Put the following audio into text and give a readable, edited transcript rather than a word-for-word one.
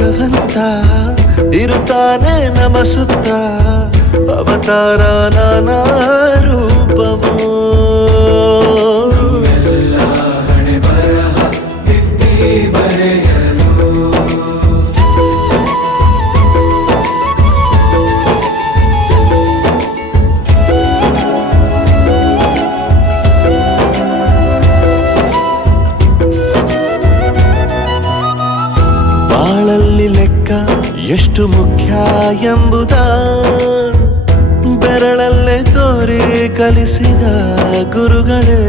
ಭಗವಂತ ಇರುತ್ತಾನೆ ನಮ ಸುತ್ತ ಅವತಾರ ನಾನಾ ರೂಪವೋ ಬಾಳಲ್ಲಿ ಲೆಕ್ಕ ಎಷ್ಟು ಮುಖ್ಯ ಎಂಬುದ ಬೆರಳಲ್ಲೇ ತೋರಿ ಕಲಿಸಿದ ಗುರುಗಳೇ.